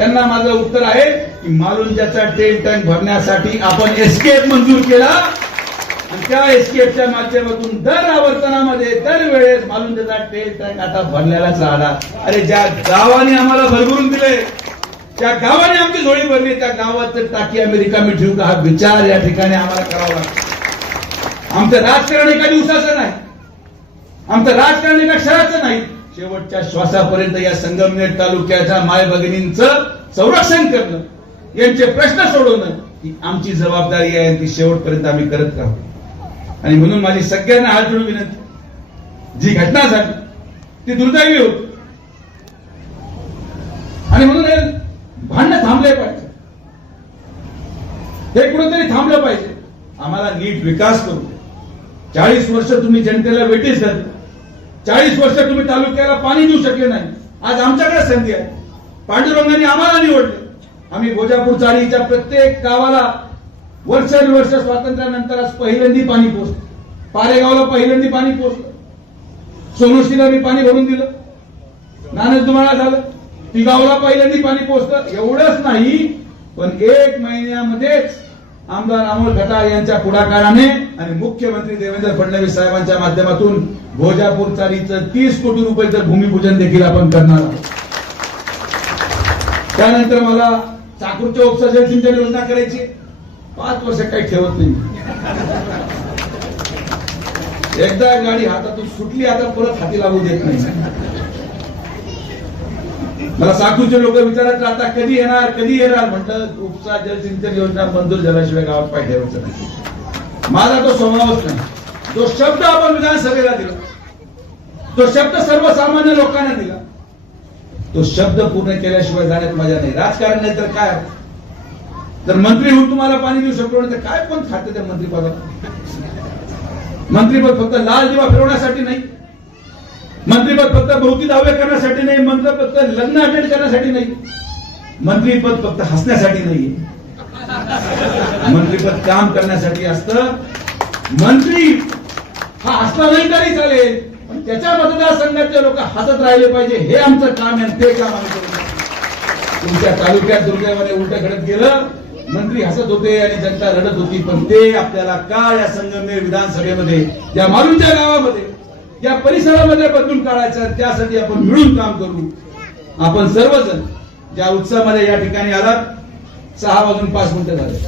त्यांना माझं उत्तर आहे की मालुंजाचा तेल टँक भरण्यासाठी आपण एस्केप मंजूर केला. आणि त्या एस्केपच्या माध्यमातून दर आवर्तनामध्ये दर वेळेस मालुंजाचा तेल टँक आता भरलेलाच राहणार. अरे ज्या गावाने आम्हाला भरभरून दिले त्या गावाने आमची झोळी भरली त्या गावाचं टाकी आम्ही रिकामी ठेवू का हा विचार या ठिकाणी आम्हाला करावा लागतो. आमचं राजकारण एका दिवसाचं नाही. आमचं राजकारण एका क्षणाचं नाही. शेवटच्या श्वासापर्यंत या संगमनेर तालुक्याच्या माय भगिनींचं संरक्षण करणं यांचे प्रश्न सोडवणं ही आमची जबाबदारी आहे आणि ती शेवटपर्यंत आम्ही करत राहू. आणि म्हणून माझी सगळ्यांना हात जोडून विनंती जी घटना झाली ती दुर्दैवी होती. आणि म्हणून हे भांडणं थांबले पाहिजे. हे कुठेतरी थांबलं पाहिजे. आम्हाला नीट विकास करू चाळीस वर्ष तुम्ही जनतेला वेटीस घातली चाळीस वर्ष तुम्ही तालुक्याला पाणी देऊ शकले नाही. आज आमच्याकडे संधी आहे. पांडुरंगाने आम्हाला निवडले. आम्ही गोजापूर चाळीच्या प्रत्येक गावाला वर्षानुवर्ष स्वातंत्र्यानंतर आज पहिल्यांदी पाणी पोचलं पारेगावला पहिल्यांदी पाणी पोचलं सोनुशीला मी पाणी भरून दिलं. नानक तुम्हाला झालं. तिगावला पहिल्यांदी पाणी पोचलं एवढंच नाही पण एक महिन्यामध्येच आमदार अमोल खताळ यांच्या पुढाकाराने आणि मुख्यमंत्री देवेंद्र फडणवीस साहेबांच्या माध्यमातून भोजापूर चालीचं तीस कोटी रुपयेचं भूमिपूजन देखील आपण करणार आहोत. त्यानंतर मला चाकूरच्या उपसा जलसिंचन योजना करायची. पाच वर्ष काही ठेवत नाही. एकदा गाडी हातातून सुटली आता परत हाती लागू देत नाही. मला साकूरचे लोक विचारत राहतात कधी येणार? कधी येणार? म्हटलं उपसा जलसिंचन योजना मंजूर झाल्याशिवाय गावात पाहिजे नाही. माझा तो स्वभावच नाही. तो शब्द आपण विधानसभेला दिला. तो शब्द सर्वसामान्य लोकांना दिला. तो शब्द पूर्ण केल्याशिवाय जाण्यात मजा नाही. राजकारण नाही तर काय? जर मंत्री होऊन तुम्हाला पाणी देऊ शकलो नाही तर काय पण खाते त्या मंत्रीपदाला मंत्रीपद फक्त लाल दिवा फिरवण्यासाठी नाही. मंत्रीपद फक्त भौतिक दावे करण्यासाठी नाही मंत्री फक्त लग्न अटेंड करण्यासाठी नाही. मंत्रीपद फक्त हसण्यासाठी नाही. मंत्रीपद काम करण्यासाठी असत. मंत्री हा हसला नाही तरी चालेल पण त्याच्या मतदारसंघातले लोक हसत राहिले पाहिजे. हे आमचं काम आहे आणि ते काम आम्ही करू. तुमच्या तालुक्यात दुर्दैवाने उलट घडत गेलं. मंत्री हसत होते आणि जनता रडत होती पण ते आपल्याला काळ या संगमनेर विधानसभेमध्ये या मालूंच्या गावामध्ये या परिसरामध्ये बदलून काढायचं त्यासाठी आपण मिळून काम करू. आपण सर्वजण ज्या उत्सवामध्ये या ठिकाणी आलात सहा वाजून पाच मिनिटं झाले.